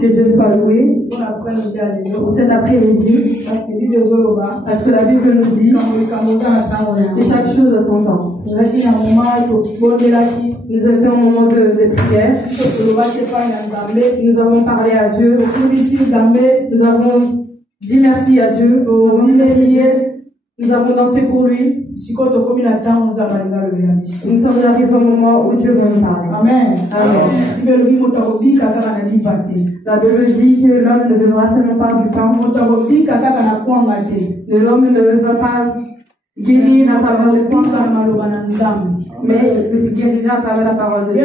Que Dieu soit loué pour cet après-midi, parce que la Bible nous dit que chaque chose a son temps. Nous étions au moment de prière, nous avons parlé à Dieu, nous avons dit merci à Dieu, nous avons dansé pour lui. Nous sommes arrivés au moment où Dieu va nous parler. Amen. Amen. La Bible dit que l'homme ne vivra seulement pas du pain. L'homme ne va pas guérir à travers le pain, mais il guérira à travers la parole de Dieu.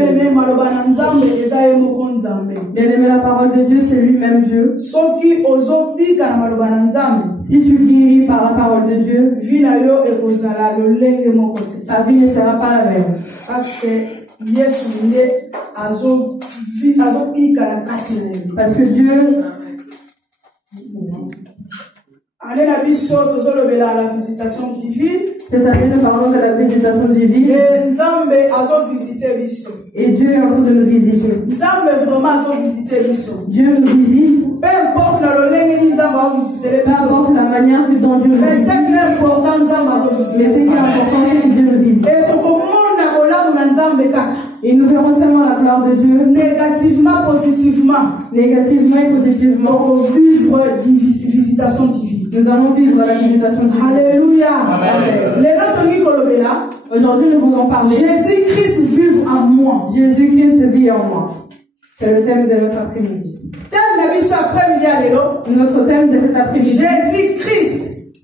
Bien aimé, la parole de Dieu, c'est lui-même Dieu. Si tu guéris par la parole de Dieu, ta vie ne sera pas la même. Parce que Dieu, la visitation divine. Cette année, nous parlons de la visitation divine. Et Dieu est en train de nous visiter. Dieu nous visite. Peu importe la manière dont Dieu nous visite. Mais ce qui est important, c'est que Dieu nous visite. Et nous verrons seulement la gloire de Dieu. Négativement, positivement. Négativement et positivement. Pour vivre une visitation divine. Nous allons vivre la visitation divine. Alléluia. Aujourd'hui, nous voulons parler. Jésus-Christ vit en moi. Jésus-Christ vit en moi. C'est le thème de notre après-midi. Notre thème de cet après-midi.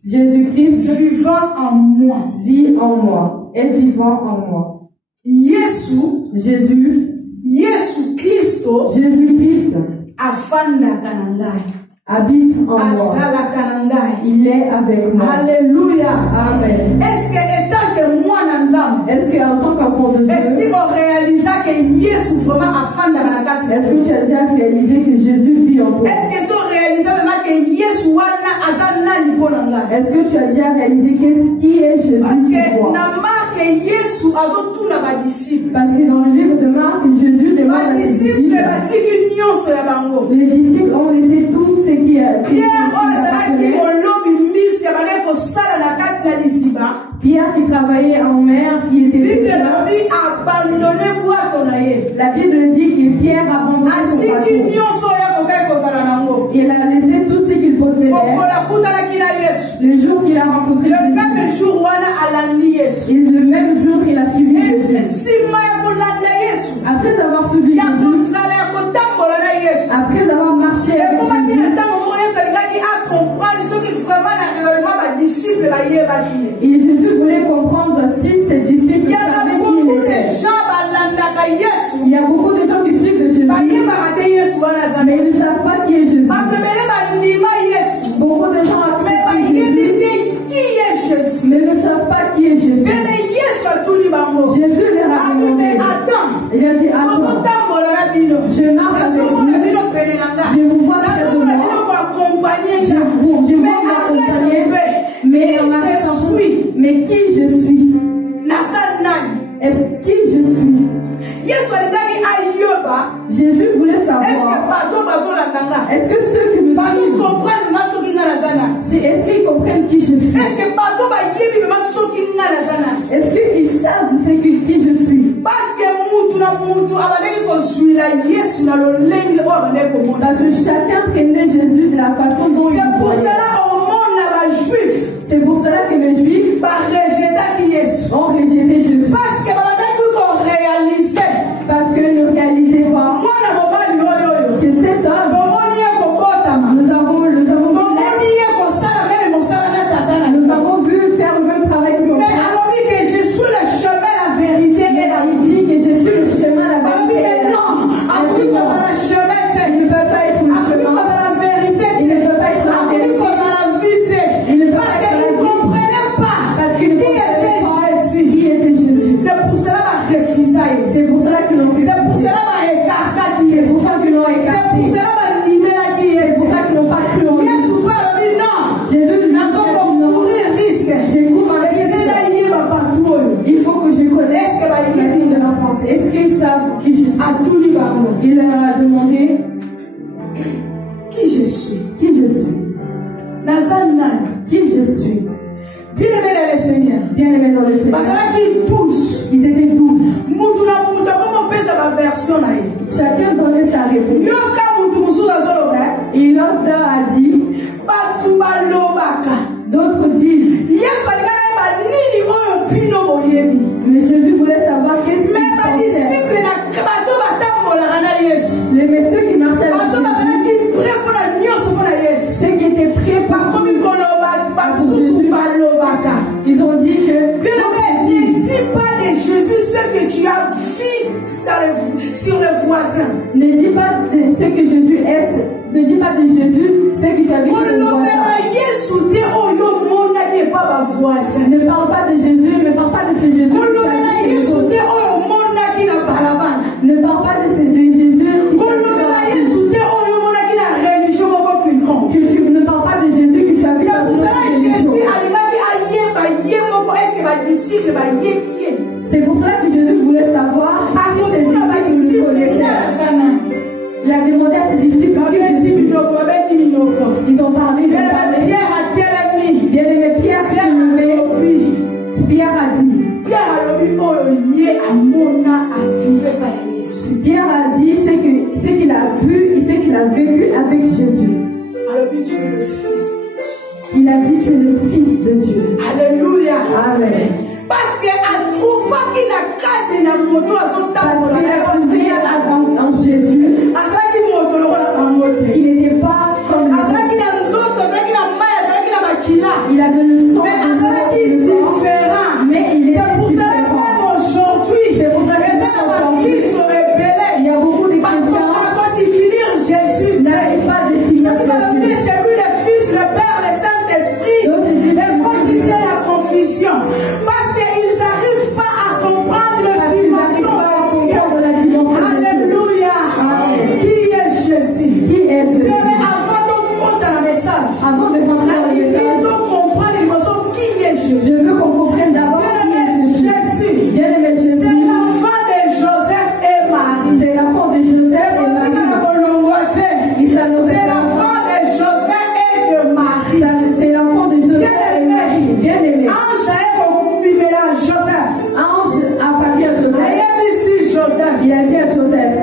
Jésus-Christ vivant en moi. Vit en moi. Est vivant en moi. Jésus Christ habite en moi. Il est avec moi. Alléluia. Amen. Est-ce que en tant qu'enfant de Dieu, est-ce que tu as déjà réalisé que Jésus vit en toi? Est-ce que tu as déjà réalisé qui est Jésus? Parce que dans le livre de Marc, Jésus demande à ses disciples. Les disciples ont laissé tout ce qui est. Pierre qui travaillait en mer, qui était pêcheur. La Bible dit que Pierre a abandonné son bateau. Il a laissé tout ce qu'il possédait. Le jour qu'il a rencontré Jésus. Et le même jour il a suivi Jésus. Après avoir suivi Jésus, après avoir marché avec Jésus, et Jésus voulait comprendre si ses disciples savaient qui il était. Il y a beaucoup de gens qui suivent Jésus, mais ils ne savent pas qui est Jésus. Beaucoup de gens acceptent Jésus, mais ne savent pas qui est Jésus. Jésus les a demandé. Il a dit, attends, je marche avec vous, je vous vois près de moi, je vous m'accompagner, mais en arrêtant, mais qui je suis? Est-ce qui je suis? Jésus voulait savoir, est-ce que ceux qui me suivent, est-ce qu'ils comprennent qui je suis? Est-ce qu'ils savent qui je suis? Parce que chacun prenait Jésus de la façon dont il voulait. C'est pour cela que les Juifs ont rejeté Jésus. Parce que savent qui je suis. Il leur a demandé qui je suis. Qui je suis. Qui je suis. Bien-aimé dans le Seigneur. Bien-aimé dans le Seigneur. Ils étaient 12. Chacun donnait sa réponse. Et l'autre a dit, d'autres disent, mais Jésus voulait savoir qu'est-ce qu'il pensait. Les messieurs qui marchaient avec Jésus, ceux qui étaient prêts pour Jésus, ils ont dit que ne dis pas de Jésus ce que tu as vu sur les voisins. Ne dis pas de ce que Jésus est. Ne dis pas de Jésus ce que tu as vu sur les voisins. Ne parle pas de Jésus, ne parle pas de ce Jésus. Ne parle pas de ce Jésus. Ne parle pas de Jésus que tu as vu sur les C'est pour cela que Jésus voulait savoir si ses disciples le connaissaient. Il a demandé à ses disciples qui je suis. Ils ont parlé. Bien-aimé, Pierre s'est levé. Pierre a dit. Pierre a dit ce qu'il a vu et ce qu'il a vécu avec Jésus. Il a dit tu es le Fils de Dieu. Alléluia. Amen. Parce que à trop fois qu'il a quatre na moto en Jésus. Il n'était pas comme les autres. Il avait le sang mais il était différent. C'est pour ça que il y a beaucoup de chrétiens n'arrivent pas à définir Jésus. C'est lui le Fils, le Père, le Saint-Esprit. Et quand il y a la confusion, parce qu'ils n'arrivent pas à comprendre la dimension de Dieu. Alléluia. Qui est Jésus? Qui est Jésus? Avant de comprendre le message, avant de comprendre le message, qui est Jésus? Je veux qu'on comprenne d'abord qui est Jésus. Bien-aimé Jésus. C'est l'enfant de Joseph et Marie. C'est l'enfant de Joseph et Marie. C'est l'enfant de Joseph et de Marie. C'est l'enfant de Joseph et Marie. Bien-aimé. Ange a parlé à Joseph. Il a dit à Joseph,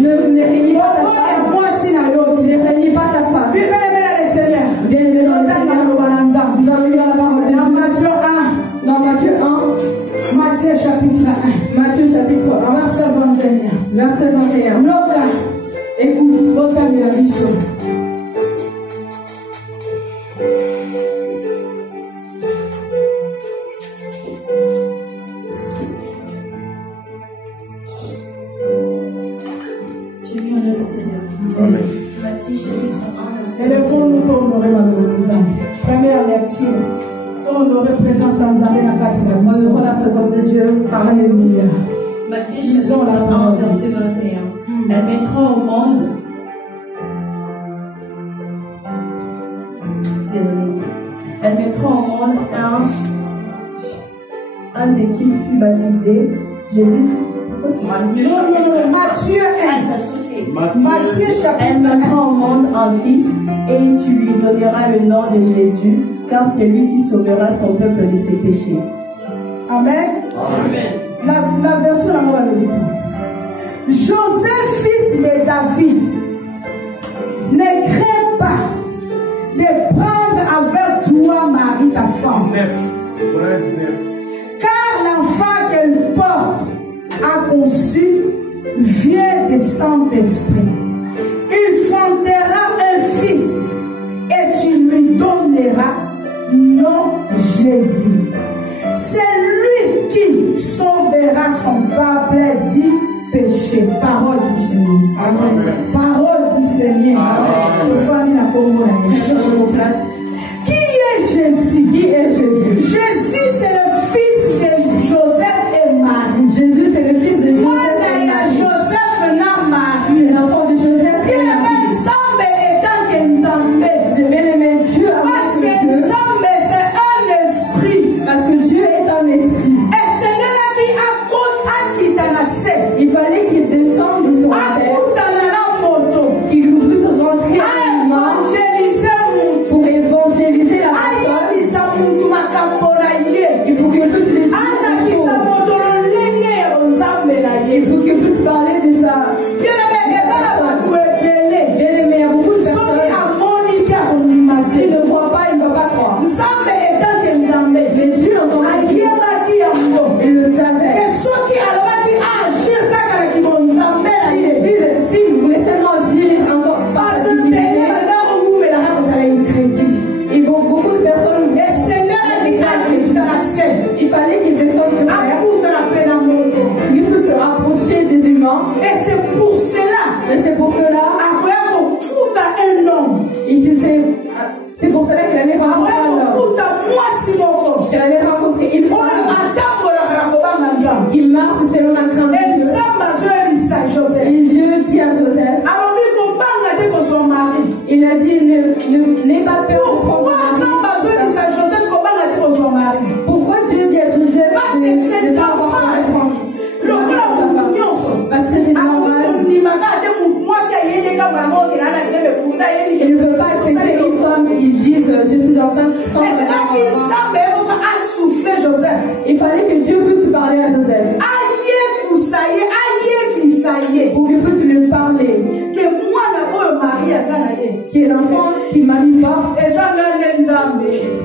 ne réunis pas ta femme. Ne réunis pas ta femme. Bien-aimé dans le Seigneur. Nous allons lire la parole de Dieu. Dans Matthieu 1. Matthieu chapitre 1. Matthieu chapitre 1. Verset 21. Verset 21. Écoute, votre mission. Amen. Matthieu chapitre 1. Élevons-nous pour honorer Mademoiselle. Première lecture. Pour honorer présence sans arrêt la carte de la présence de Dieu. Alléluia. Matthieu chapitre 1, verset 21. Elle mettra au monde. Elle mettra au monde un de qui fut baptisé. Jésus. Matthieu 1. Elle mettra au monde un fils et tu lui donneras le nom de Jésus, car c'est lui qui sauvera son peuple de ses péchés. Amen. Amen. La version la nouvelle. Joseph, fils de David, ne crains pas de prendre avec toi Marie ta femme. 19. Car l'enfant qu'elle porte a conçu vient du Saint-Esprit. Il fondera un fils et tu lui donneras nom Jésus. C'est lui qui sauvera son peuple du péché. Parole du Seigneur. Amen. Parole du Seigneur. Qui est Jésus? Qui est Jésus? Jésus, c'est le fils de Joseph et Marie. Jésus, c'est le fils de Joseph et Marie. Joseph n'a Marie. C'est l'enfant de Joseph et Marie. Bien-aimé, Dieu a parce que Dieu, c'est un esprit. Parce que Dieu est un esprit. Et c'est là qui a fallait qu'il descende sur terre. Il peut se rapprocher des humains. Et c'est pour cela. Et c'est pour cela. C'est pour cela qu'il allait rencontrer un homme. Qu'il allait rencontrer une femme. Il marche selon la crainte de Dieu. Et Dieu dit à Joseph. Il a dit n'aie pas peur de prendre mari. Pourquoi Dieu dit à Joseph parce que c'est normal. Parce que c'est normal. Il ne peut pas accepter une femme qui dise je suis enceinte sans il fallait que Dieu puisse parler à Joseph. Pour qu'il puisse lui parler. Qui est l'enfant qui ne marie pas.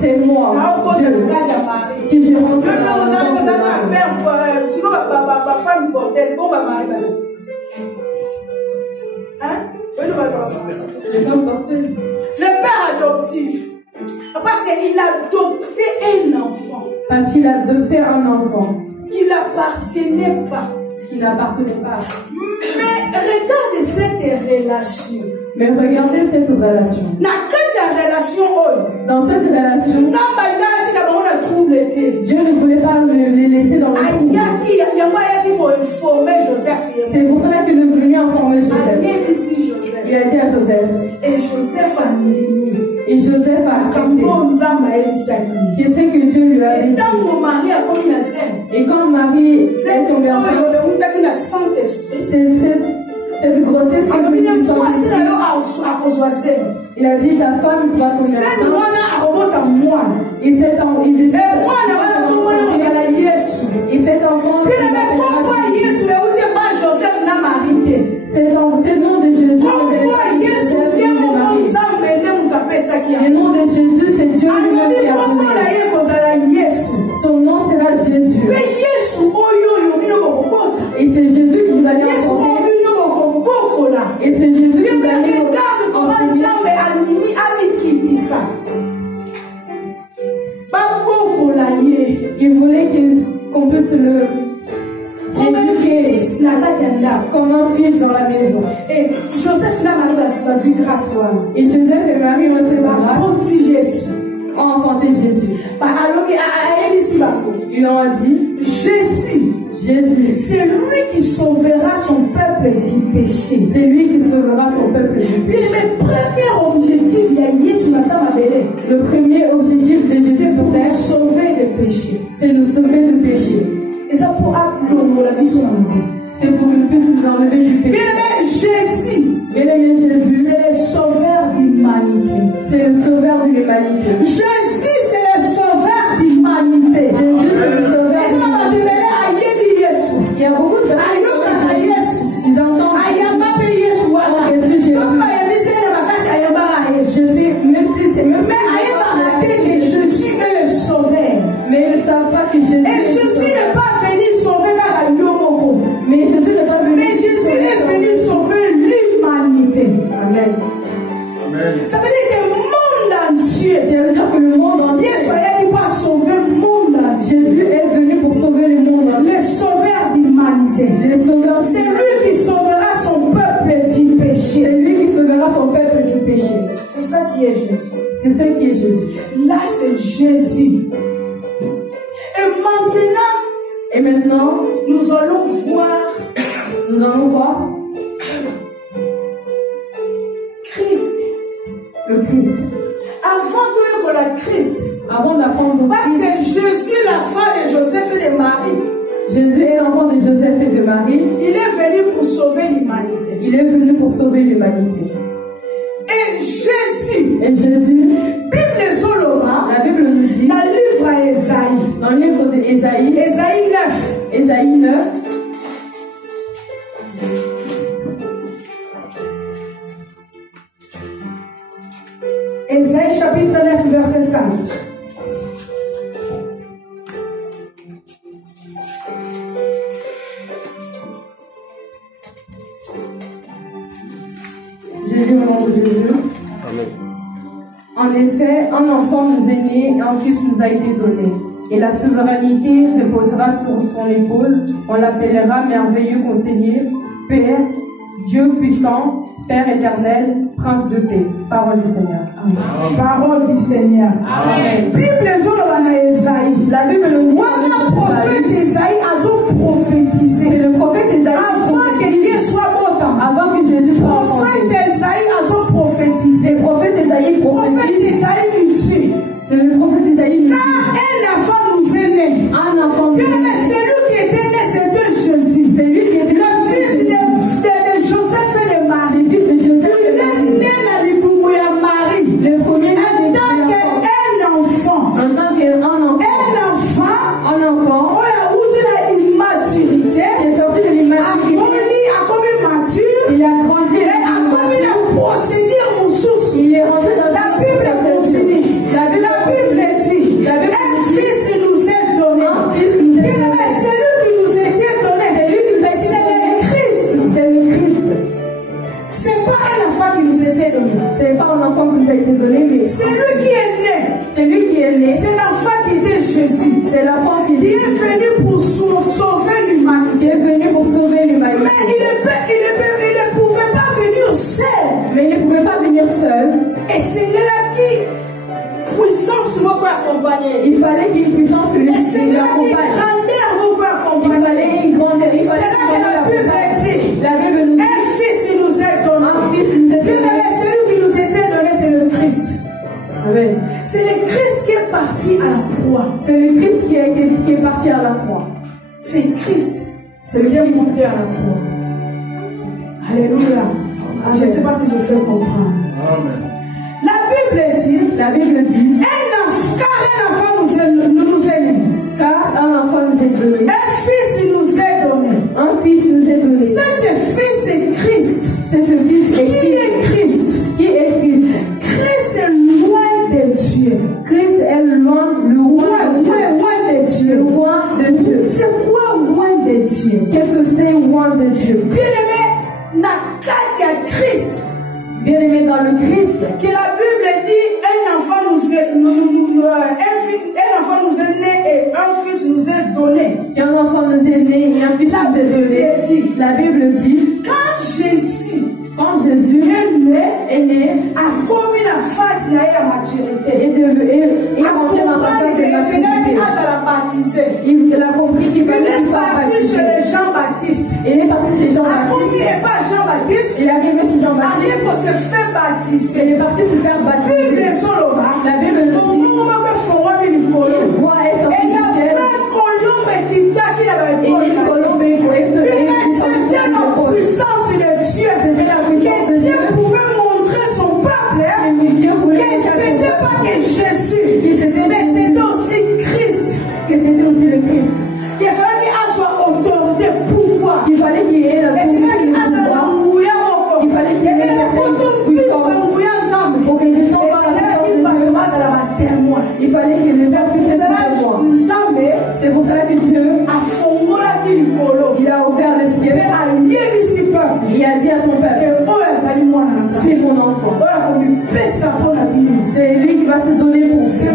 C'est moi. Dieu. Qui je rentre le père adoptif. Parce qu'il a adopté un enfant. Parce qu'il a adopté un enfant. Qui n'appartenait pas. Qui n'appartenait pas. Mais regardez cette relation. Mais regardez cette relation. Dans cette relation, Dieu ne voulait pas les laisser dans le trouble. C'est pour cela qu'il est venu informer Joseph. Il a dit à Joseph. Et Joseph a accepté. Je sais que Dieu lui a dit. Et quand Marie est tombée enceinte, cette grossesse qui est venue du Saint-Esprit, il a dit ta femme va tomber enceinte. Et cet enfant, c'est le nom de Jésus. Le nom de Jésus, c'est Dieu lui-même qui a donné. Son nom sera Jésus. Et c'est Jésus que vous allez enseigner. Et c'est Jésus que vous allez enseigner. Il voulait qu'on puisse le éduquer comme un fils dans la maison. Et Joseph et Marie ont cette grâce. Ont enfanté Jésus. Ils ont dit Jésus, c'est lui qui sauvera son peuple du péché. C'est lui qui sauvera son peuple du péché. Le premier objectif de Jésus sur terre, c'est sauver le péché. C'est nous sauver du péché. Et ça pour c'est pour qu'il puisse nous enlever du péché. Jésus, c'est le sauveur de l'humanité. C'est le sauveur de l'humanité. Jésus, c'est le sauveur de l'humanité. Jésus, c'est le sauveur de l'humanité. Il y a beaucoup de personnes ils entendent Jésus est le sauveur. Mais ils ne savent pas que Jésus et Jésus n'est pas venu sauver la Yomoko. Mais Jésus n'est pas venu. Mais Jésus est venu sauver l'humanité. Amen. Ça veut dire que le monde entier. Ça veut dire que le monde entier. Jésus va sauver le monde entier. Jésus est venu pour sauver le monde entier. Le sauveur d'humanité. C'est lui qui sauvera son peuple du péché. C'est lui qui sauvera son peuple du péché. C'est ça qui est Jésus. C'est ça qui est Jésus. Là, c'est Jésus. Et maintenant, nous allons voir Christ. Le Christ. Avant d'apprendre parce que Jésus, la femme de Joseph et de Marie. Jésus est l'enfant de Joseph et de Marie. Il est venu pour sauver l'humanité. Il est venu pour sauver l'humanité. Et Jésus. Bible Solomon. La Bible nous dit. Dans le livre d'Ésaïe. Dans le livre d'Ésaïe. Ésaïe 9. Ésaïe chapitre 9, verset 5. Jésus, au nom de Jésus. Amen. En effet, un enfant nous est né, un fils nous a été donné. et la souveraineté reposera sur son épaule. On l'appellera merveilleux conseiller, Père, Dieu puissant, Père éternel, Prince de paix. Parole du Seigneur. Amen. Parole du Seigneur. Amen. La Bible nous dit le prophète Esaïe a prophétisé. C'est le prophète Esaïe avant que Jésus soit mort. Avant que Jésus soit mort. Le prophète Esaïe a prophétisé. Le prophète Esaïe prophétise. C'est le prophète Esaïe. Car un enfant nous est né. Un enfant nous est né. C'est lui qui était né, c'était Jésus. C'est lui qui était le fils de Joseph et de Marie. Le fils de Joseph et de Marie. Né dans les boubouilles à Marie. Le premier né en tant qu'un enfant. En tant qu'un enfant. Un enfant. On a eu de l'immaturité. Il est sorti de l'immaturité. A comme mature. Il a grandi. Et a comme une procédure mon souci. Il est rentré dans la Bible continue. La Bible dit. Un fils nous est donné. C'est lui qui nous était donné. C'est le Christ. C'est le Christ. C'est pas un enfant qui nous était donné. C'est pas un enfant qui nous a été donné, mais c'est lui qui est né. C'est lui qui est né. C'est l'enfant qui était Jésus. C'est l'enfant qui est venu pour sauver l'humanité. Il est venu pour sauver l'humanité. Mais il ne pouvait pas venir seul. Mais il ne pouvait pas venir seul. Et c'est là qui puissance nous peut accompagner. Il fallait qu'il y ait une puissance lui accompagne. C'est là qui grandeur nous peut accompagner. Il fallait une grandeur. C'est là que la Bible dit. La Bible nous dit. Un fils nous est donné. Un fils nous est donné. Celui qui nous était donné, c'est le Christ. Amen. C'est le Christ qui est parti à la croix. C'est le Christ qui est parti à la croix. C'est Christ. C'est le qui est Christ monté à la croix. Alléluia. Je ne sais pas si je fais comprendre. Amen. La Bible dit. Car un enfant nous est né. Car un enfant nous est donné. Un fils nous est donné. Un fils nous est donné. Cet fils est Christ. Cet fils est Qui est Christ? Qui est Christ? Christ est loin de Dieu. Christ est loin de Dieu. Loin de Dieu. C'est quoi loin de Dieu? Qu'est-ce que c'est loin de Dieu? Bien-aimé, Nakatia Christ. Bien-aimé dans le Christ. Que la Bible dit un enfant nous est né et un fils nous est donné. Qu'un enfant nous est né et un fils nous est donné. La Bible dit. Quand Jésus est né, a commis la face de la maturité. Et rentré dans sa phase de maturité. Il a compris qu'il fallait qu'il soit baptisé. Il est parti chez Jean-Baptiste. Il est arrivé chez Jean-Baptiste. Il est parti se faire baptiser. La Bible nous dit. Il voit être sorti du ciel. Et une colombe c'était la puissance de Dieu. Que Dieu pouvait montrer son peuple que ce n'était pas que Jésus, mais c'était aussi Christ. Que c'était aussi le Christ. Il fallait qu'il soit autorité, pouvoir. Il fallait qu'il y ait la autorité, pouvoir. Il fallait qu'il y ait la puissance. Pour que les gens soient témoins. Il fallait que les gens puissent être témoins. C'est pour cela que Dieu il a ouvert le ciel. Il a dit à son peuple, c'est mon enfant. C'est lui qui va se donner pour vous. C'est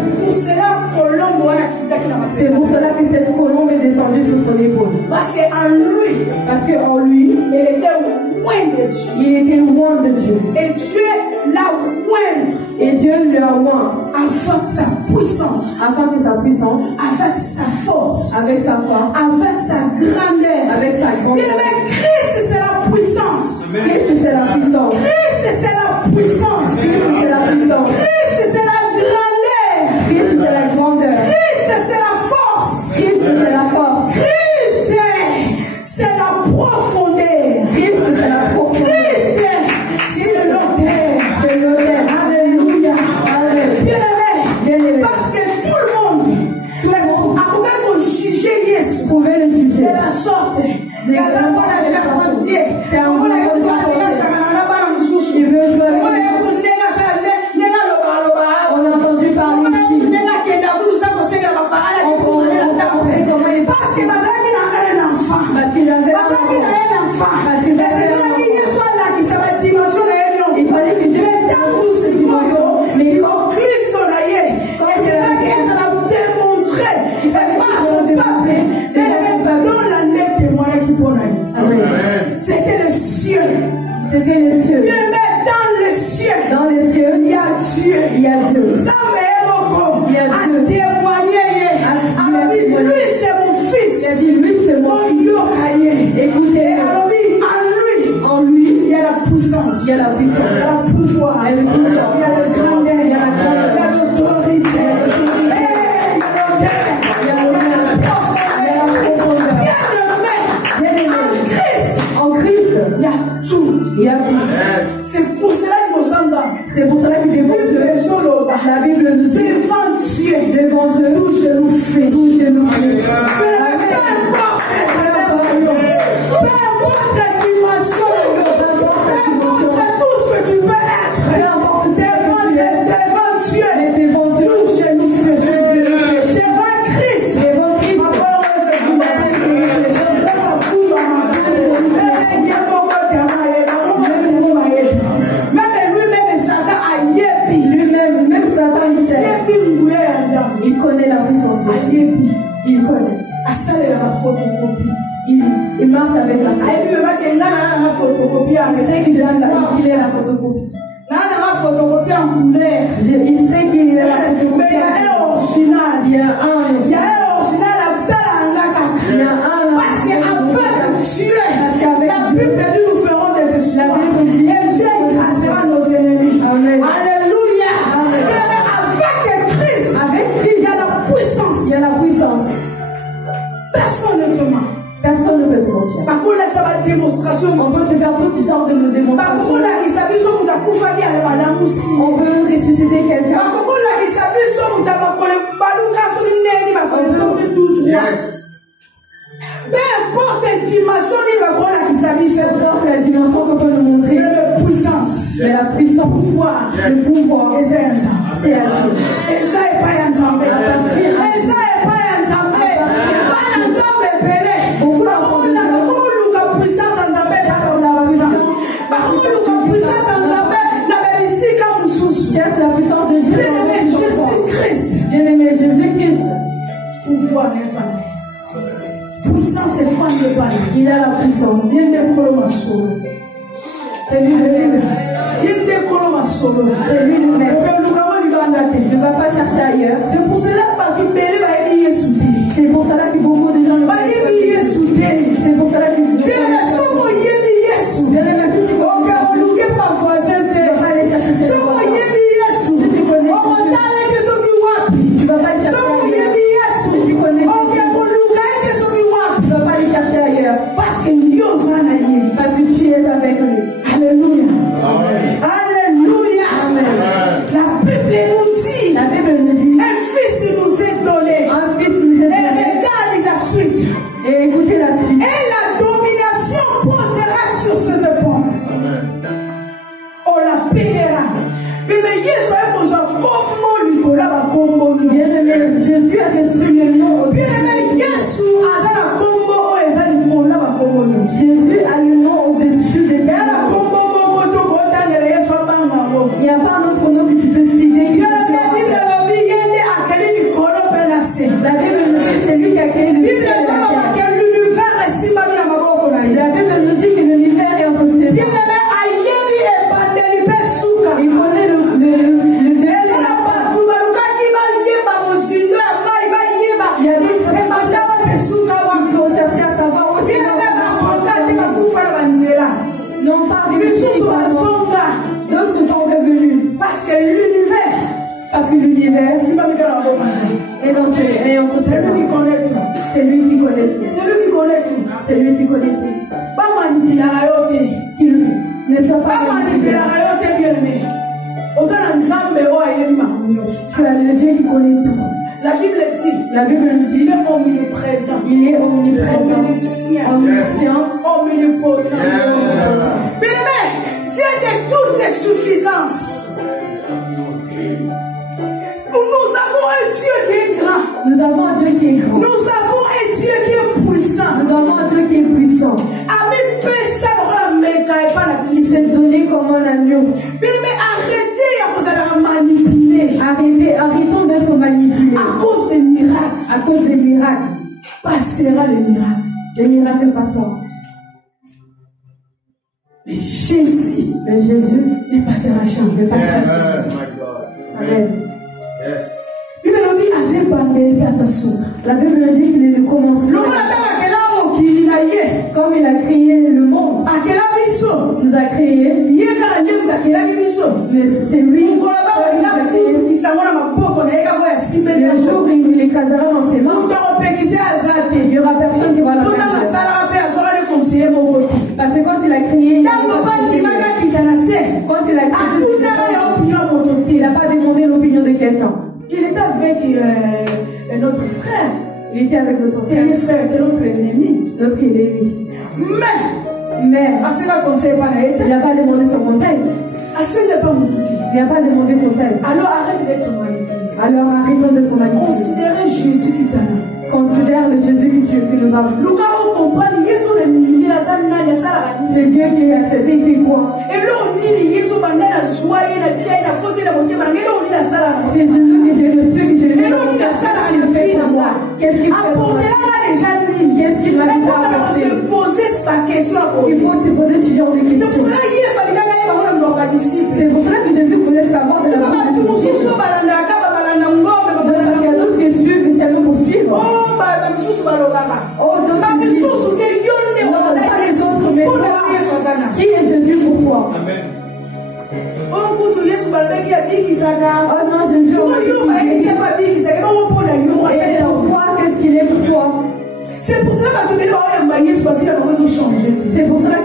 pour cela que cette colombe est descendue sur son épaule. Parce qu'en lui, il était loin de Dieu. Et Dieu l'a oint. Et Dieu lui a oint. Avec sa puissance. Afin que sa puissance. Avec sa force. Avec sa force. Avec sa grandeur. Avec sa grandeur. Mais Christ, c'est la puissance. Christ, c'est la puissance. Christ, c'est la puissance. Christ, c'est la puissance. Christ, c'est la grandeur. Christ, c'est la grandeur. Christ, c'est la force. Christ, c'est la force. Christ, c'est la profondeur. Christ, c'est la profondeur. Christ, c'est l'autel. C'est l'autel. Alléluia. Amen. Bien-aimé. Parce que tout le monde pouvait juger Jésus. Pouvait le juger. De la sorte. C'est un bon charpentier. C'est un bon charpentier. Il veut jouer avec nous. On a entendu parler ici. Parce qu'il avait un enfant. Parce qu'il avait un enfant. Il fallait que Dieu dans cette dimension. Mais quand Christ c'est là qu'il a démontré. C'était les cieux. Dans les cieux. Dans les cieux. Il y a Dieu. Il y a Dieu. Il y a Dieu. Lui c'est mon fils. Il a dit lui c'est mon fils. Écoutez. En lui. Il y a la puissance. Il y a la puissance. Il y a le pouvoir. Il y a le pouvoir. Il y a le grandeur. Il y a la grandeur. Il y a l'autorité. En Christ, il y a tout. Il y a tout. C'est pour cela que nous sommes C'est pour cela que devant Dieu, la Bible nous dit, devant Dieu, tout genou fait. Tout genou fait. Peu importe dimension, tout ce que tu peux être, devant Dieu, tout genou fait. Devant Christ, même Satan, il connaît la puissance de Dieu. Il connaît. Il marche avec la foi. Il sait que je suis là, qu'il est la photocopie. Il sait qu'il est la photocopie. Mais il y a un original. Il y a un original. Parce qu'avec Dieu, la Bible dit nous ferons des exploits. Et Dieu écrasera nos ennemis. Amen. Alléluia. Amen. Avec Christ, il y a la puissance. Il y a la puissance. Personne ne te ment. Personne ne peut te mentir. On peut te faire tout genre de démonstration. On peut ressusciter quelqu'un. Peu importe la dimension qu'on peut nous montrer. Mais la puissance. Mais la puissance. Pouvoir. Le pouvoir. C'est à Dieu. Et ça est pas un zambé. Cherche la puissance de Jésus. Jésus-Christ. Bien-aimé Jésus-Christ. Pouvoir n'est pas là. Puissance est fan de pas là. Il a la puissance. C'est lui le C'est lui lui-même. C'est lui lui-même. Ne va pas chercher ailleurs. C'est pour cela que beaucoup de gens ne C'est pour cela que bien aimé, tu vas pas aller chercher chez toi. Tu vas pas aller chercher ailleurs. Tu connais. Tu vas pas aller chercher ailleurs. Parce que tu es avec lui. Alléluia. Amen. Alléluia. Amen. La Bible nous dit, un fils nous est donné. Un fils nous est donné. Et regarde la suite. Et écoutez la suite. Et la domination posera sur ce pont. On la paiera. Bien-aimé, Jésus a reçu le nom. Jésus a le nom au-dessus des noms. Il n'y a pas un autre nom que tu peux citer. La Bible nous dit que c'est lui qui a créé le ciel. La Bible nous dit que l'univers est entre ses mains. Il connaît le il y a d'autres qui vont chercher à savoir où c'est. Non pas d'autres sont revenus. Parce que l'univers est entre ses mains. C'est lui qui connaît tout. C'est lui qui connaît tout. Qu'il ne soit pas manipulé. Tu as le Dieu qui connaît tout. La Bible nous dit il est omniprésent. Il est omniprésent, omniscient, omnipotent. Bien aimé, Dieu de toute suffisance. Nous avons un Dieu qui est grand. Nous avons un Dieu qui est grand. Nous avons un Dieu qui est puissant. Nous avons un Dieu qui est puissant. Il s'est donné comme un agneau. Bien aimé, arrêtons d'être manipulés. À cause des miracles. À cause des miracles. Passera les miracles. Les miracles passeront. Mais Jésus ne passera jamais. Amen. Yes. La Bible dit qu'il est le commencement. Comme il a créé le monde, nous a créé. Mais c'est lui qui nous a créé. Le jour où il les casera dans ses mains, il n'y aura personne qui va la faire. Parce que quand il a créé, il n'a pas demandé l'opinion de quelqu'un. Il était avec notre frère. Il était avec notre frère. Et le frère était notre ennemi. Notre ennemi. Mais il n'a pas demandé son conseil. Il n'a pas demandé conseil. Alors arrête d'être manipulé. Alors arrêtons d'être manipulés. Considérez Jésus qui t'a là. Considère le Jésus que nous avons. C'est Dieu qui a accepté, il fait quoi? C'est Jésus que j'ai reçu, que j'ai reçu. Qu'est-ce qu'il fait pour moi? Qu'est-ce qu'il va déjà apporter? Il faut se poser ce genre de questions. C'est pour cela que Jésus voulait savoir de la part de Jésus. Parce qu'il y a d'autres qui suivent seulement pour suivre. Qui est Jésus pour toi? Amen. Oh non, Jésus. Et pourquoi qu'est-ce qu'il est pour toi? C'est pour cela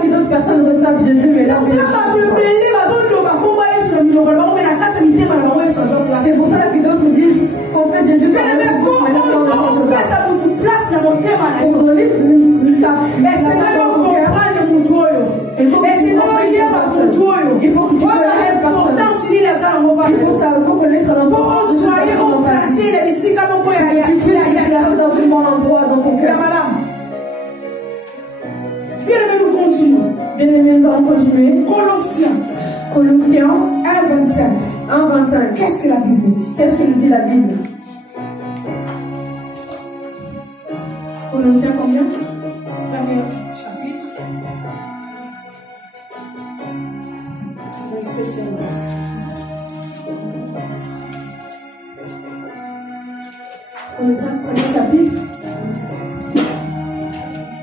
que d'autres personnes reçoivent Jésus, mais là, c'est pour cela que d'autres disent qu'on fait Jésus pour donner il faut que tu connaisses personne. Il faut connaître l'endroit. Tu peux la placer dans un bon endroit dans ton cœur. Bien-aimés, nous allons continuer. Colossiens 1:25. Qu'est-ce que la Bible dit? Qu'est-ce que nous dit la Bible? Colossiens combien? Premier chapitre. 27e verset. Colossiens, premier chapitre.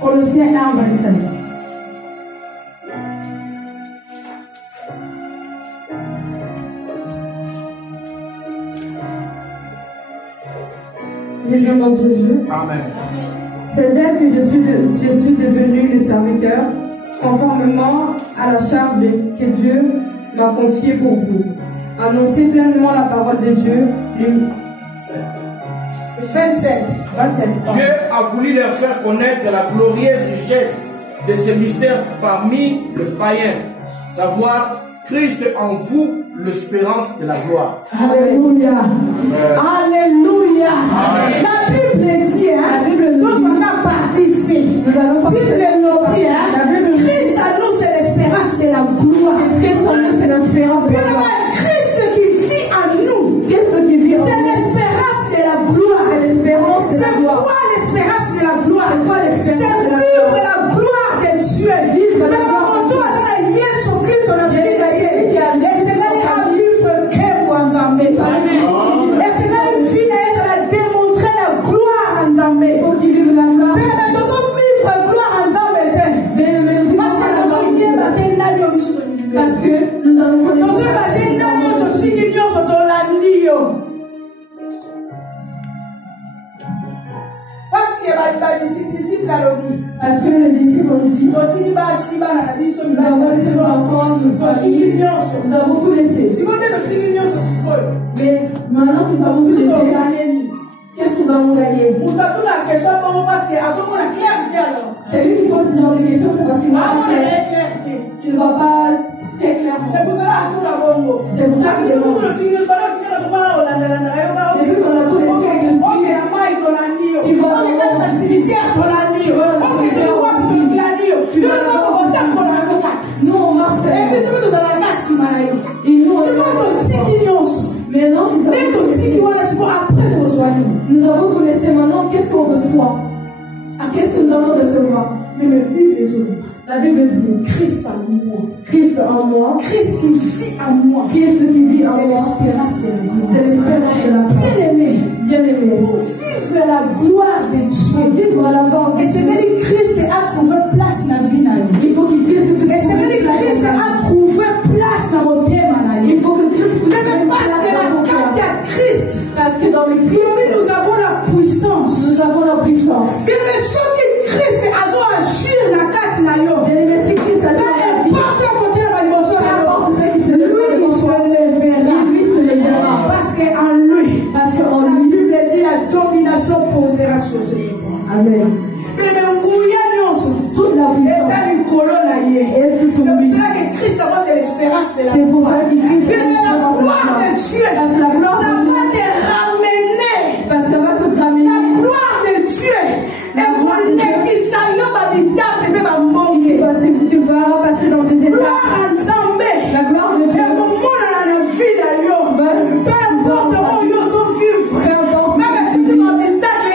Colossiens 1:25. Jésus, mon Jésus. Amen. C'est d'elle que je suis devenu le serviteur, conformément à la charge que Dieu m'a confiée pour vous. Annoncez pleinement la parole de Dieu. 27. Dieu a voulu leur faire connaître la glorieuse richesse de ce mystère parmi les païens, savoir Christ en vous, l'espérance de la gloire. Alléluia. Alléluia. La Bible dit, nous sommes partis ici. La Bible dit, Christ à nous, c'est l'espérance de la gloire. Christ qui vit en nous, c'est l'espérance de la gloire. C'est quoi l'espérance de la gloire? C'est vivre la gloire de Dieu. Parce que nous avons parce que les disciples ont dit, nous avons laissé nos enfants, nos familles, nous avons tout laissé. Mais maintenant que nous avons tout laissé, qu'est-ce que nous avons gagné? C'est lui qui pose ce genre de questions, c'est parce qu'il va pas clair. Tu ne vois pas très clairement. C'est pour cela que j'ai vu qu'on a tout laissé. Tu vois nous on marche. Mais non, nous avons tout laissé maintenant. Qu'est-ce qu'on reçoit? Qu'est-ce que nous allons recevoir? La Bible dit Christ en moi. Christ en moi. Christ qui vit en moi. Christ qui vit en moi. C'est l'espérance de la gloire. C'est l'espérance de la gloire. Bien-aimé. Bien-aimé. Pour vivre la gloire de Dieu. Vivre la gloire. Et c'est vrai que Christ a trouvé place dans la vie. Il faut que Christ puisse. Et c'est vrai que Christ a trouvé place dans mon thème. Il faut que Christ puisse. Quand il y a Christ, parce que dans le Christ, nous avons la puissance. Nous avons la puissance. Bien aimé, ce que Christ a agir dans la carte na yo. Bien aimé, si Christ a agir dans lui se lèvera. Parce qu'en lui, la Bible dit la domination posera sur lui. Amen. Toute la puissance. C'est pour ça que Christ avance l'espérance de la gloire. La gloire de Dieu, ça va te ramener. Parce que ça va te ramener. La gloire de Dieu. Tu vas passer dans des étapes. La gloire de Dieu. Peu importe où ils sont vivre. Même si tu m'as obstacle,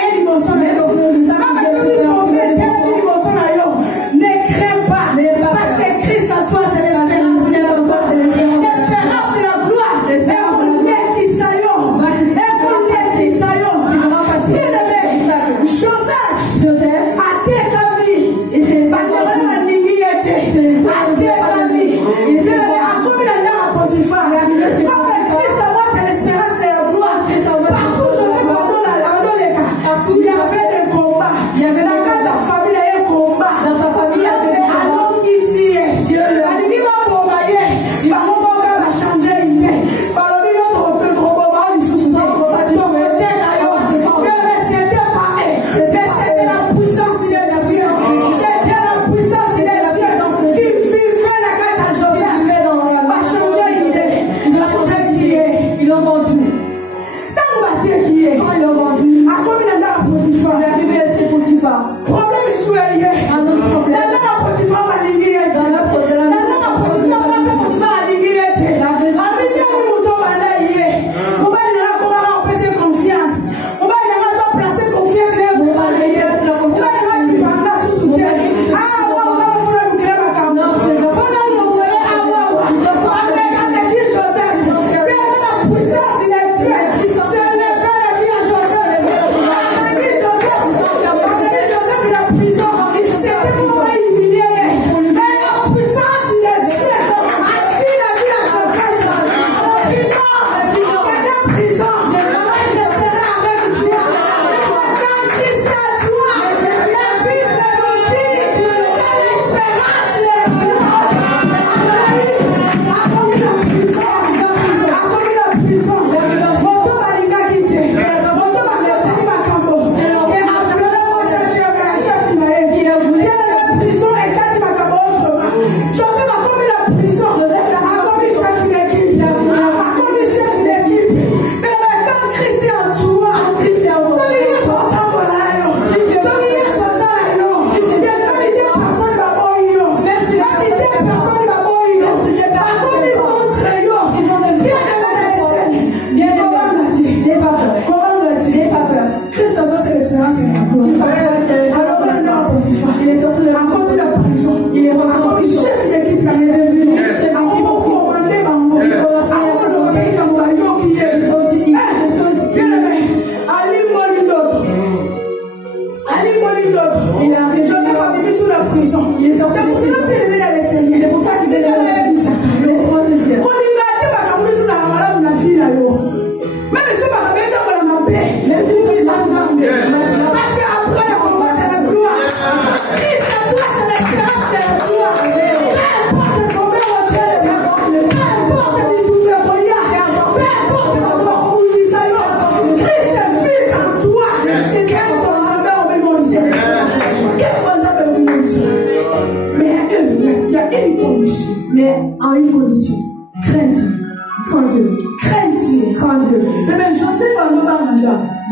ne crains pas. Parce que Christ en toi, c'est l'espérance de la gloire. L'espérance de la gloire. Joseph a été établi.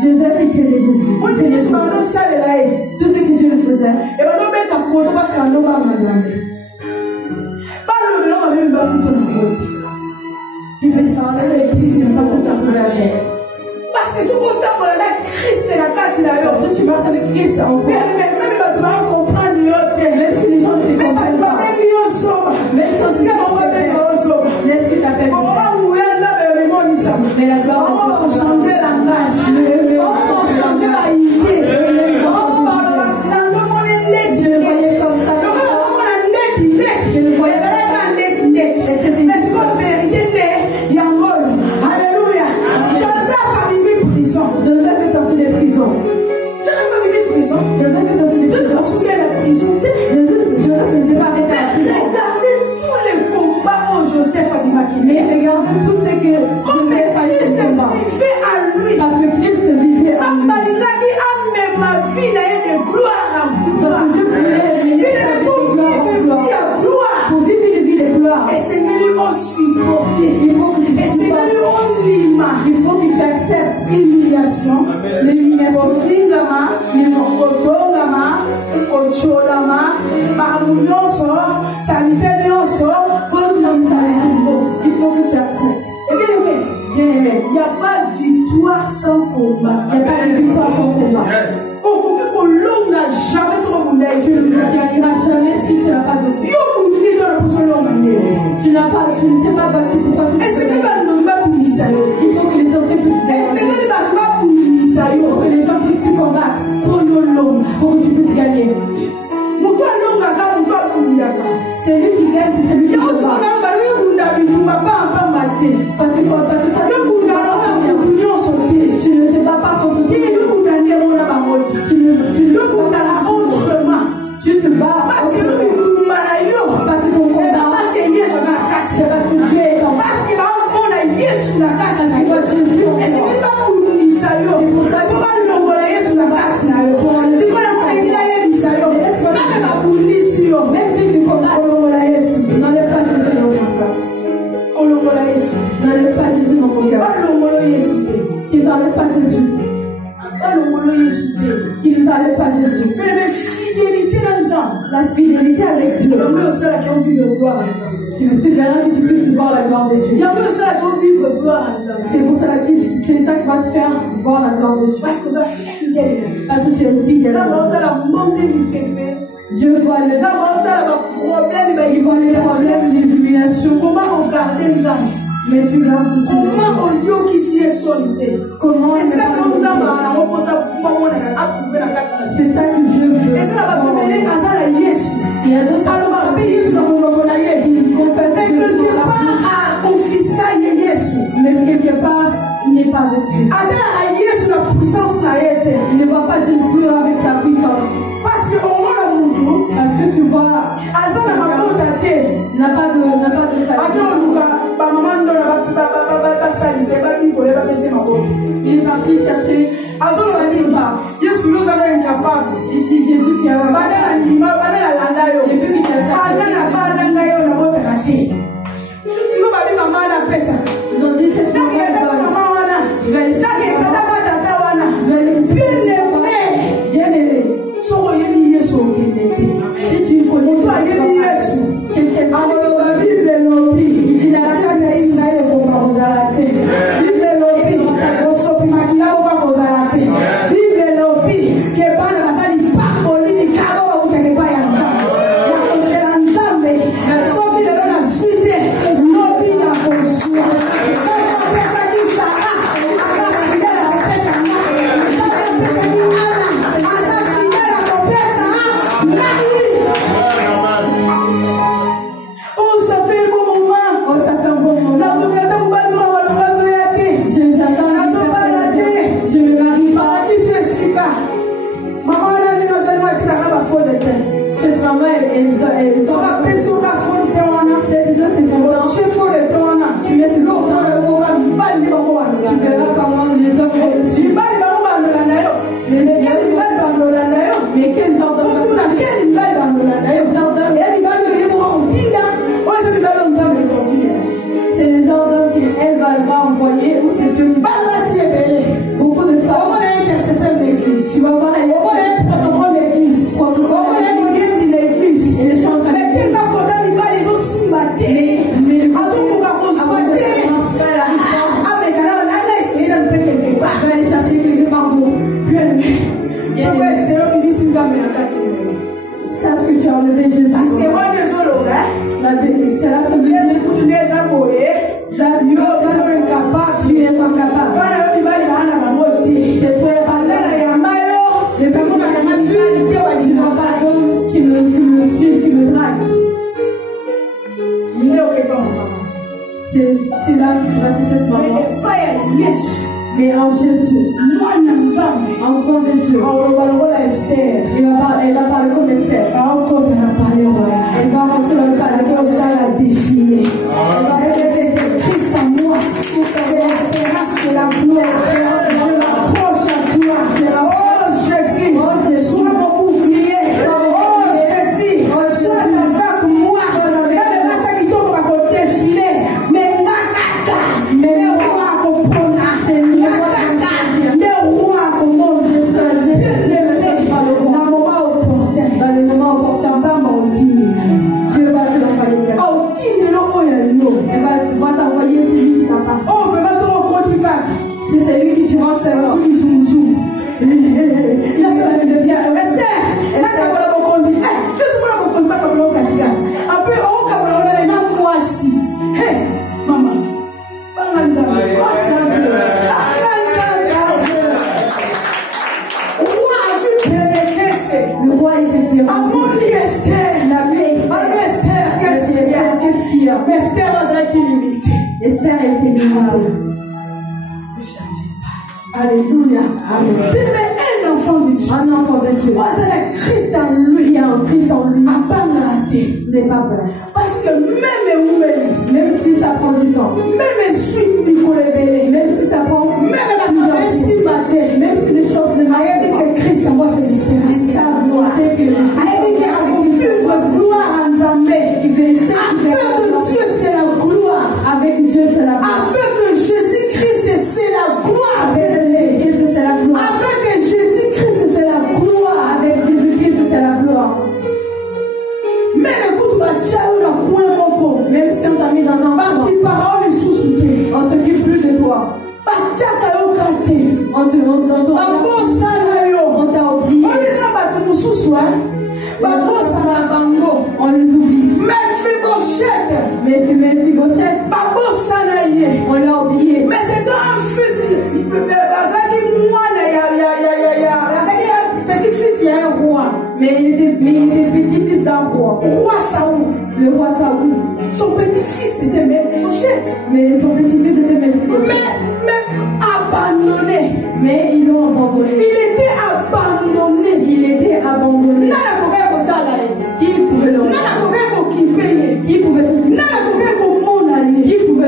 Joseph écrivait Jésus. Tout ce que je le faisais. Parce que si tu marches avec Christ en toi, même si les gens ne te comprennent pas, Il faut que tu acceptes. Il n'y a pas de victoire sans combat. Il n'y a pas de victoire sans combat. Tu ne gagneras jamais si tu n'as pas de combat. Tu n'es pas battu pour passer. Il faut que les anciens puissent gagner. Il faut que les gens puissent te combattre pour que tu puisses gagner. C'est lui qui gagne, c'est celui qui combat. Parce que tu ne te bats pas contre toi. Tu te bats parce que ton combat, c'est parce que tu es en parce que Jésus est c'est pour ça que même si tu combats, n'enlève pas Jésus dans ton cœur. N'enlève pas Jésus dans ton cœur. Qui ne t'enlève pas Jésus. Qui ne t'enlève pas Jésus. La fidélité avec Dieu. Tu verras que tu puisses voir la gloire de Dieu. C'est pour cela que c'est ça qui va te faire voir la gloire de Dieu. Parce que tu es fidèle. Dieu voit les problèmes, les humiliations. Comment regarder les âmes? Mais tu gardes tout. Comment on dit qui s'y est solité? C'est ça que nous avons c'est ça que Dieu veut. Et ça va mener à ça la yes. Il y a d'autres alors pays qui nous quelque part à confisquer yes. Mais quelque part il n'est pas avec Dieu. La puissance n'a été. Il ne voit pas Jésus avec sa puissance. Parce que tu vois, il n'a pas de il est parti chercher. Et c'est Jésus qui a ils ont dit cette maman, je vais aller chercher. Bien aimé. Si tu connais quelqu'un, il dit la c'est là que tu vas chercher cette maman. Mais en Jésus, enfant de Dieu, elle va parler comme Esther. Elle va rentrer dans le palais. Christ en moi, c'est l'espérance de la gloire. Je m'accroche à toi. Oh Jésus, sois mon bouclier. Oh Jésus, sois avec moi. Même pas qui tombe à côté filet. Mais nakata, mais roi compona. Nakata, mais roi compona. Bien aimé, dans le moment opportun. Esther, elle était libre. Alléluia. Mais un enfant de Dieu. Un enfant de Dieu. Christ en lui. Il y a un Christ en lui. N'est pas peur. Parce que même si ça prend du temps. Même si ça prend même si les choses ne marchent pas. Christ en moi c'est l'espérance. C'est que Dieu c'est la gloire. Avec Dieu c'est la gloire. Afin que Jésus-Christ c'est la gloire. Avec Jésus c'est la gloire. Afin que Jésus-Christ c'est la gloire. Avec Jésus-Christ c'est la gloire. Même si on t'a mis dans un coin, on ne s'occupe plus de toi. On t'a oublié. On les oublie. Mais Mephibosheth, on l'a oublié. Mais c'est un fils. Petit-fils, il y a un roi. Mais il était petit-fils d'un roi. Roi Saoul. Le roi Saoul. Son petit-fils était Mephibosheth. Mais son petit-fils était Mephibosheth. Mais abandonné. Mais ils l'ont abandonné. Il était abandonné. Qui pouvait le voir? Qui pouvait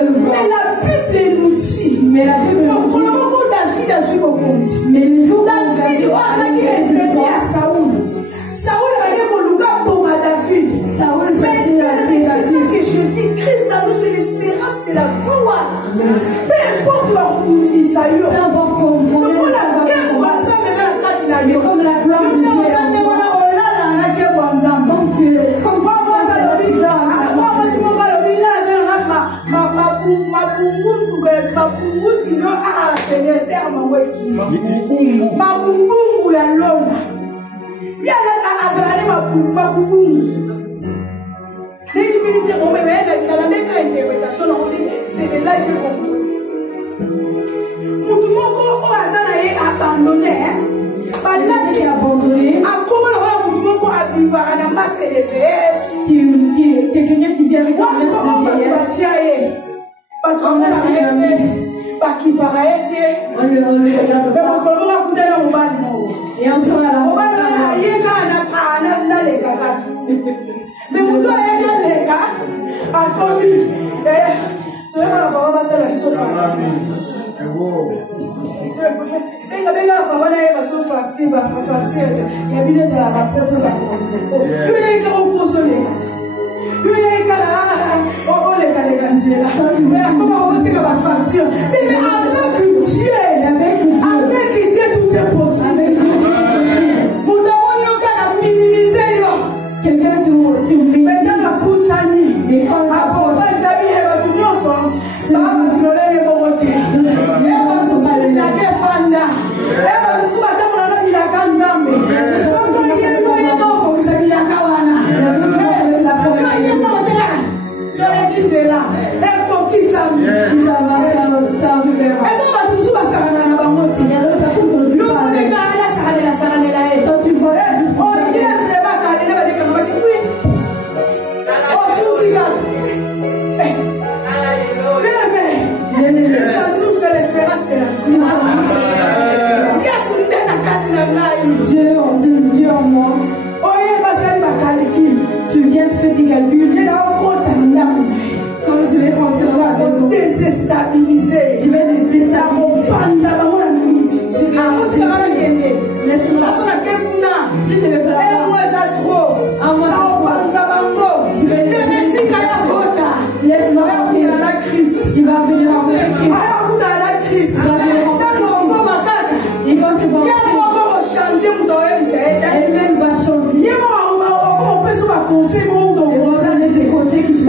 le voir? Mais la Bible nous dit. Mais la Bible nous dit. Mais le jour David à Saoul. Saoul allait pour le gars pour David. Saoul, mais c'est ça que je dis. Christ dans nous c'est l'espérance de la gloire. Peu importe leur Isaïe. Peu importe qu'on voit. Mais comme la gloire de Dieu. Donc tu es comme moi. Mabungu ya lona yala azalani mabungu nini minute on me mena la neka interprétation on dit c'est de là j'ai compris mutu moko o azana ye abandonné balaki abandonné akoma la mutu moko aviva na masse de PS c'est quelqu'un qui vient avec moi c'est comment batia ye patron qui paraît on le regarde pas. Et un jour, avec Dieu tout est possible. Quelqu'un qui Dieu en moi. Tu viens, tu fais des calculs. Quand je vais rentrer dans la maison, déstabiliser. Je vais les déstabiliser. Laisse-moi. Si je vais faire je vais les laisse-moi remplir. Il va venir en Christ. Et quand tu vas elle-même va changer. Et on va donner des conseils qui te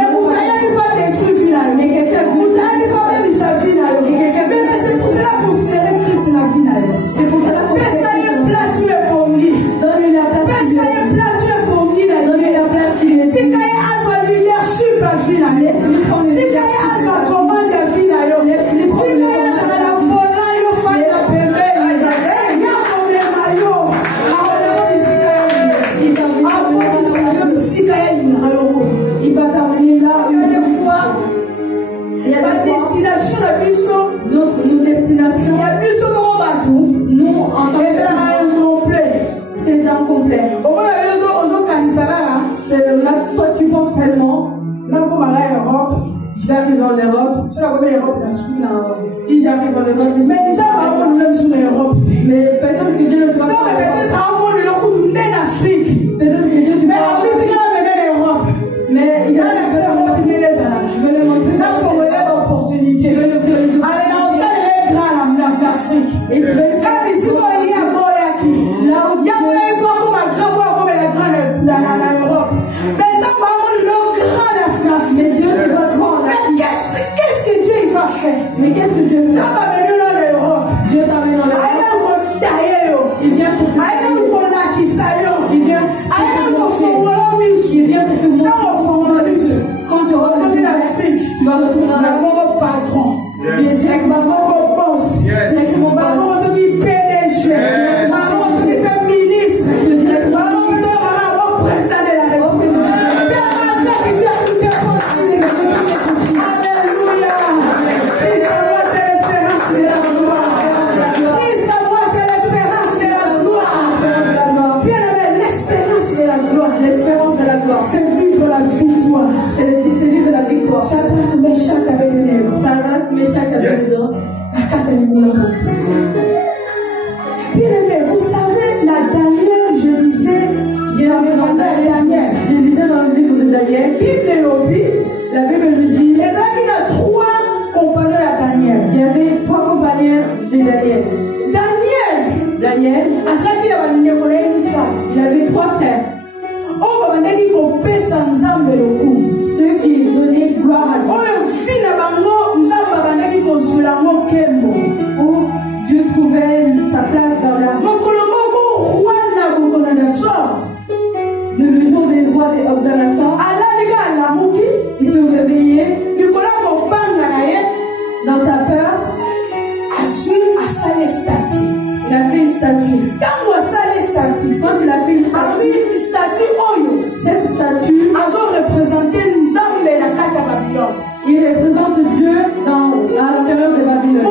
mais quelqu'un Si j'arrive en Europe, mais peut-être que Dieu doit peut-être que Dieu doit mais il a je veux le montrer. Je veux le prioriser. Et je vais mais qu'est-ce que Dieu fait? Dieu t'amène en Europe. Il vient pour te il vient pour te montrer. Quand tu reviens l'Afrique, tu vas retourner en Afrique. Patron. Avec mon boss. Avec mon boss. Ministre. Président de la République. C'est vivre la victoire. C'est vivre la victoire. Sadrach, Meshach, Abednego. Sadrach, Meshach, Abednego. La carte est bien aimé, vous savez, la Daniel, je lisais. Je lisais dans le livre de Daniel. La Bible dit. Il y a 3 compagnons à Daniel. Il y avait 3 compagnons de Daniel. Daniel. Il avait 3 frères. Ceux qui donnaient gloire à Dieu. Où Dieu trouvait sa place dans la vie. Le jour des rois de Nassar, il se réveillait dans sa peur. Il a fait une statue. Quand il a fait une statue, cette statue il représente Dieu à l'intérieur de Babylone.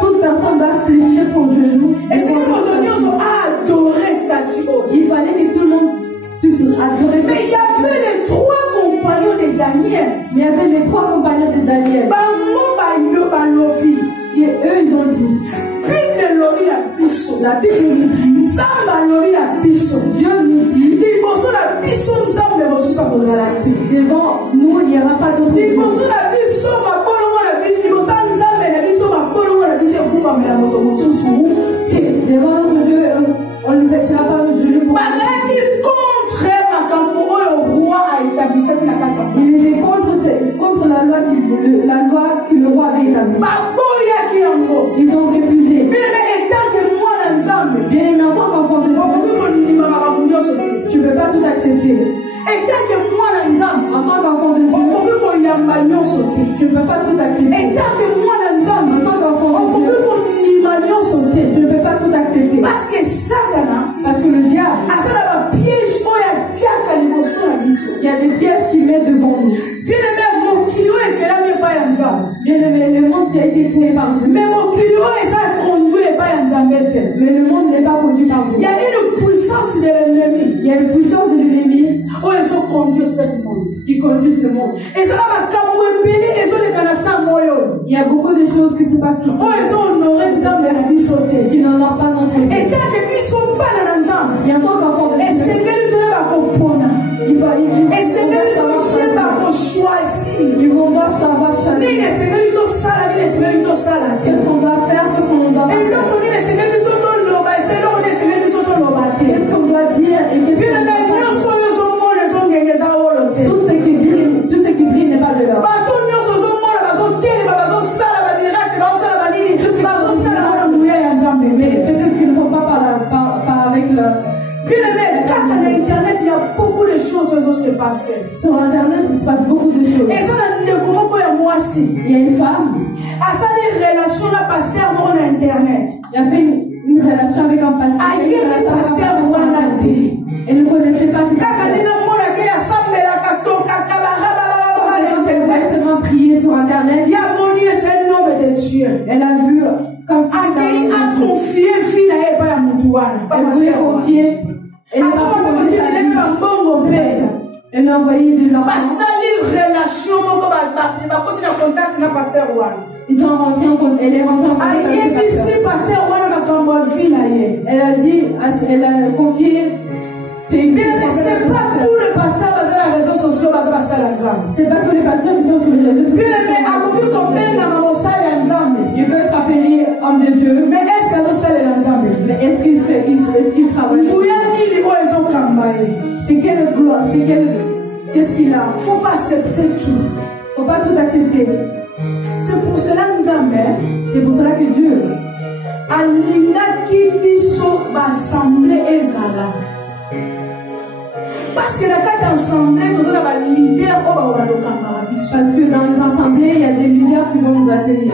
Toute personne doit fléchir son genou. Il fallait que tout le monde puisse adorer. Mais il y avait les 3 compagnons de Daniel. Il y avait les 3 compagnons de Daniel. Et eux, ils ont dit. La Bible nous dit. Dieu nous dit. Devant nous, il n'y aura pas d'autre chose. Devant notre Dieu, on ne fléchira pas le genou. Il était contre la loi que le roi avait établie. Ils ont refusé. Bien aimé, en tant qu'enfant de Dieu, tu ne peux pas tout accepter. En tant qu'enfant de Dieu, tu ne peux pas tout accepter. En tant qu'enfant de Dieu, tu ne peux pas tout accepter. Parce que le diable, il y a des pièges qu'il met devant nous. Bien aimé, le monde qui a été créé par Dieu. Mais le monde n'est pas conduit par Dieu. Il y a une puissance de l'ennemi. Il y a une puissance de l'ennemi. Qui conduit ce monde. Il y a beaucoup de choses qui se passent sur ce monde. Qui n'honorent pas notre Dieu. Et en tant qu'enfant de Dieu, ils vont devoir savoir choisir. Qu'est-ce qu'on doit faire, qu'est-ce qu'on doit pas faire. Qu'est-ce qu'on doit dire et qu'est-ce qu'on doit pas dire. Tout ce qui brille n'est pas de l'or. Mais peut-être qu'ils ne font pas avec leur... Internet, il y a beaucoup de choses qui se passent. Sur Internet, il se passe beaucoup de choses. Et ça, il y a une femme. À ça, des relations à pasteur sur Internet. Il a fait une relation avec un pasteur. Elle ne connaissait pas. Elle a prié sur Internet. Elle a vu comme ça. Elle voulait confier. Elle a envoyé des enfants. relation, contact avec pasteur Wan. Ils sont rentrés en contact. Elle est rentrée en contact avec le pasteur. Elle a dit, elle a confié. C'est pas tous les pasteurs basés sur les réseaux sociaux, c'est pas que les pasteurs qui sont sur les réseaux sociaux. Il peut être appelé homme de Dieu. Mais est-ce qu'il travaille? C'est quelle gloire, qu'est-ce qu'il a? Il ne faut pas accepter tout. Faut pas tout accepter. C'est pour cela que Dieu parce que dans les assemblées, il y a des leaders qui vont nous accueillir.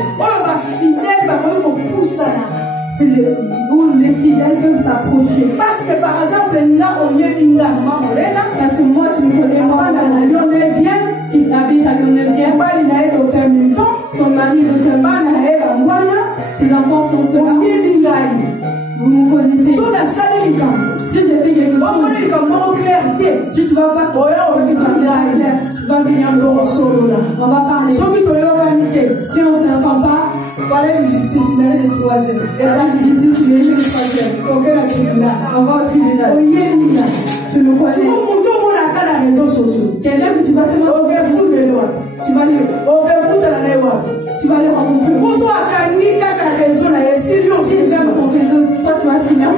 Où les fidèles peuvent s'approcher. Parce que par exemple, parce que moi, tu me connais, moi, il habite à Lyon 9e. Son mari est docteur. Ses enfants sont ceux-là. Vous me connaissez. Si j'ai fait quelque chose, si tu vas pas clair, tu vas venir me on va parler. Si on ne s'entend pas, parler de justice, il mérite le troisième. Et ça, la justice, il mérite le troisième. On va au tribunal. Tu me connais. Quelqu'un que tu vas seulement. Tu vas les rencontrer. Si tu aimes ton réseau, toi tu vas finir.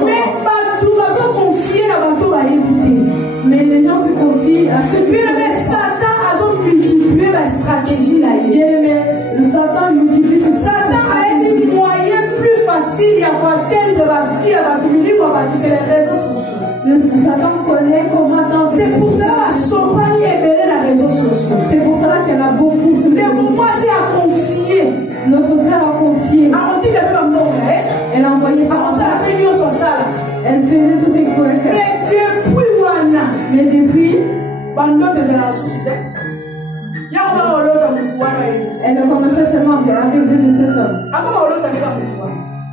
Mais les gens se confient à ceux qui. Satan a multiplié la stratégie. Le Satan multiplie. Satan a un moyen plus facile pour atteindre la vie à la communauté pour les réseaux sociaux. Satan connaît comment attendre. C'est pour cela que la Sopanie est belle dans les réseaux sociaux. C'est pour cela qu'elle a beaucoup. Mais pour moi, c'est à confier. Notre frère a confié. Elle a envoyé. Elle faisait tout ce qu'il pouvait faire. Mais depuis. Elle a commencé seulement à rêver de cet homme.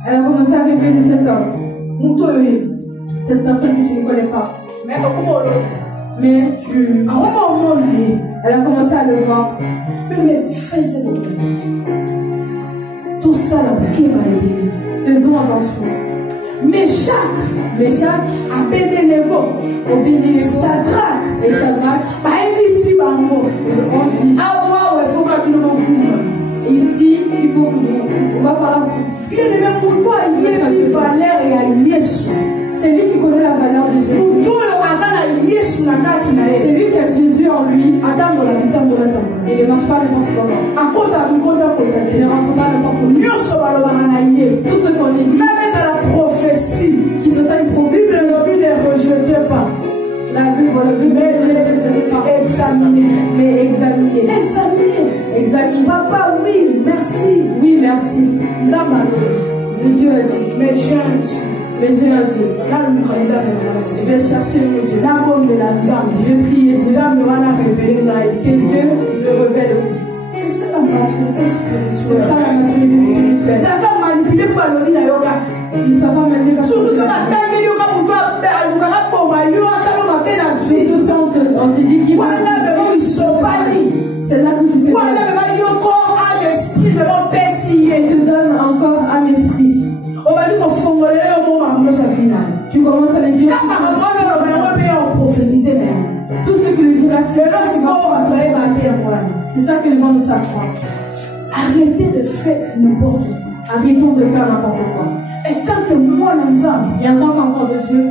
Elle a commencé à rêver de cet homme. Cette personne que tu ne connais pas. Mais tu. Elle a commencé à le voir. Tout ça, faisons attention. Meshach, Abednego, Shadrach, et Shadrach, ici, il faut que vous va falloir. C'est lui qui connaît la valeur de Jésus. C'est lui qui a Jésus en lui. Il ne marche pas n'importe comment. Il ne rentre pas n'importe comment. Tout ce qu'on lui dit, même à la prophétie, qui se fait une prophétie, ne rejetez pas. La Bible ne rejetez pas. Mais examinez. Examinez. Papa, oui, merci. Oui, merci. Le Dieu a dit. Mais j'ai un Dieu. Je vais chercher mon Dieu. Je vais prier Dieu. Que Dieu me révèle aussi. C'est ça la maturité spirituelle. C'est ça la maturité spirituelle. Il ne soit pas manipulé par surtout ça, on te dit qu'il faut. C'est là que tu peux. Il te donne encore un esprit. Tu commences à le dire. Tout ce que le Dieu a fait. C'est ça que les gens ne savent pas. Arrêtez de faire n'importe quoi. Arrêtons de faire n'importe quoi. Et tant que moi, et en tant qu'enfant de Dieu,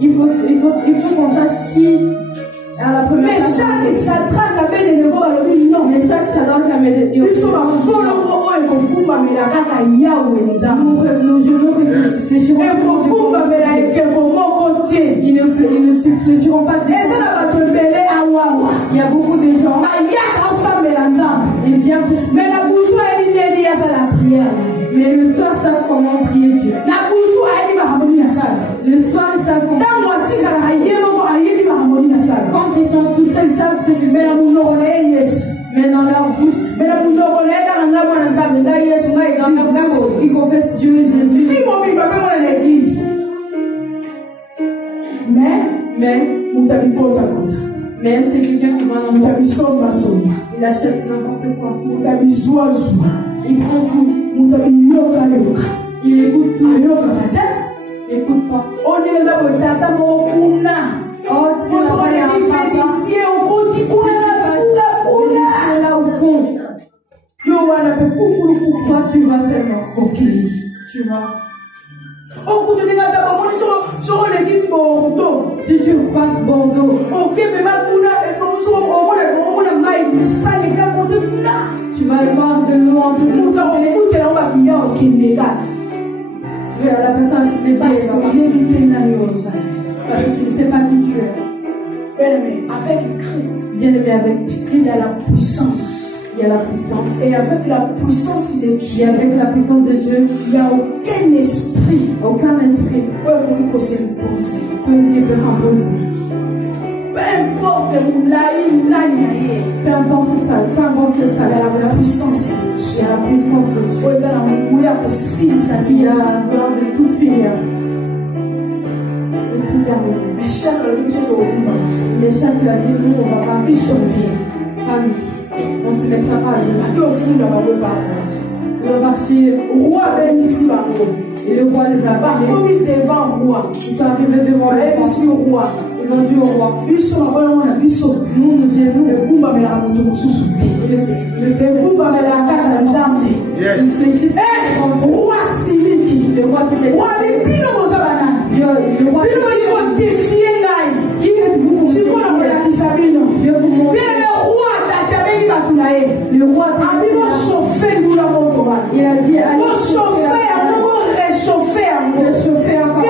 il faut qu'on sache qui est à la première. Mais chaque Shadrach a mis des nouveaux non. Mais chaque Shadrach a mis des nous sommes en nos genoux réfléchiront. Ils ne réfléchiront pas. Il y a beaucoup de gens. Ils viennent pour. Mais le soir, ils savent comment prier Dieu. Le soir, ils savent comment. Quand ils sont tout seuls, ils savent ce qu'ils font. Mais dans leur bouche, ils confessent Dieu et Jésus. Mais Mais c'est quelqu'un qui va n'importe quoi. Il achète n'importe quoi. Il prend tout. Il écoute tout. Il n'écoute pas. Oh, c'est la là au fond. Toi, tu vas seulement. Ok. Tu vas. Si tu passes Bordeaux, tu vas voir de l'eau en tout. Tu es à la personne qui les parce que tu ne sais pas qui tu es. Avec Christ, Bien-aimé, avec Christ, il y a la puissance. Il y a la puissance. Et avec la puissance de Dieu, et avec la puissance de Dieu, il n'y a aucun esprit qui peut s'imposer. Peu importe ça, la puissance de Dieu. Il y a la puissance de Dieu. Il y a besoin de tout finir. De tout terminer. Mais chaque a dit nous, on va pas vivre. Pas nous. On se mettra pas à genoux. On va marcher. Et le roi les a appelés. Ils sont arrivés devant le roi. Ils ont dit au roi. Nous, nous gênons. Le roi Siliki. Le roi qui êtes-vous? Je vous montre. Le roi il a dit allez réchauffer encore.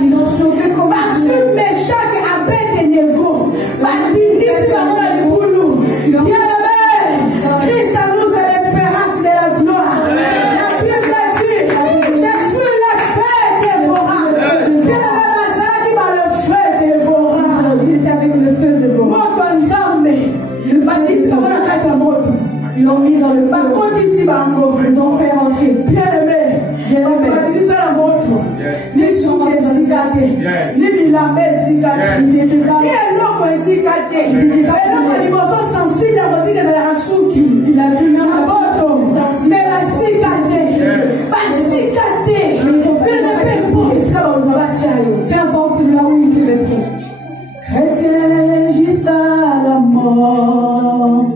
Ils ont chauffé comme parce que Meshach et Abednego Christ à nous est l'espérance de la gloire. La Bible dit je suis le feu dévorant. Il était avec le feu dévorant. Ils l'ont mis dans le feu. Ils ont fait rentrer. Bien-aimé. Peu importe là où ils te mettront. Chrétien jusqu'à la mort.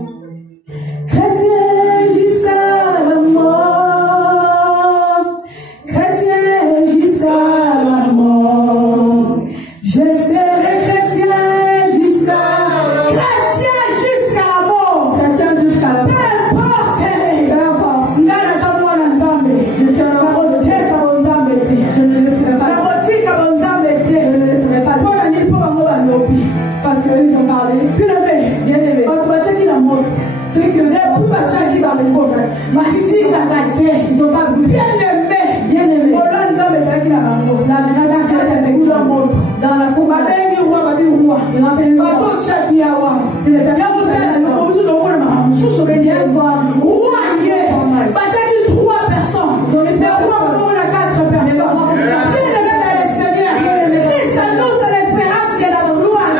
Chrétien jusqu'à la mort. Chrétien jusqu'à la mort. Je serai chrétien jusqu'à la mort. Chrétien jusqu'à la mort. Peu importe. Je ne laisserai pas. Parce qu'eux ils ont parlé. Bien-aimé. Ceux qui ont ils n'ont pas brûlé. Bien-aimé. La grâce avec nous. Dans la forme. Ils ont appelé le roi. C'est les personnes qui viennent voir. Trois personnes. Mais roi, on a 4 personnes. Bien-aimé dans le Seigneur. Christ à nous c'est l'espérance de la gloire.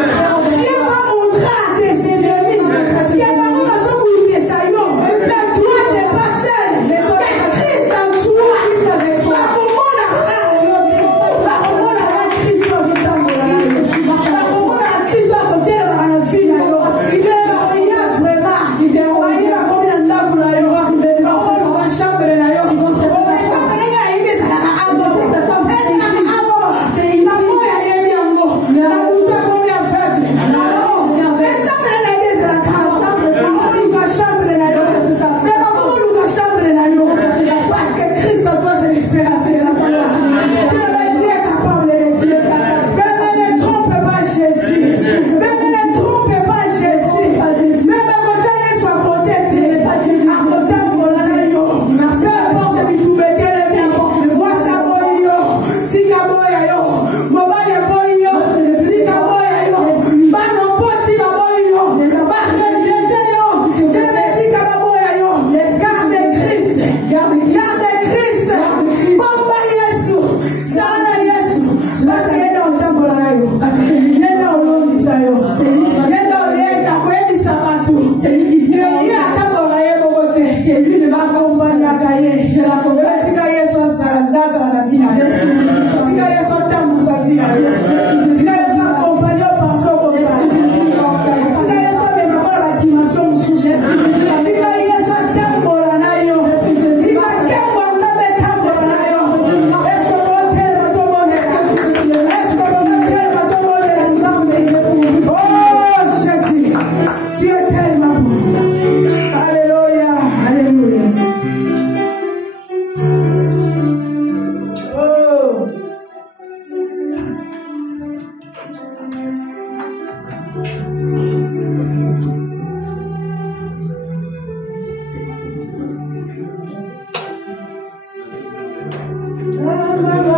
Dieu va montrer à tes ennemis. Il y a des gens qui disent ça. Mais toi, tu n'es pas seul. Mais Christ Amen.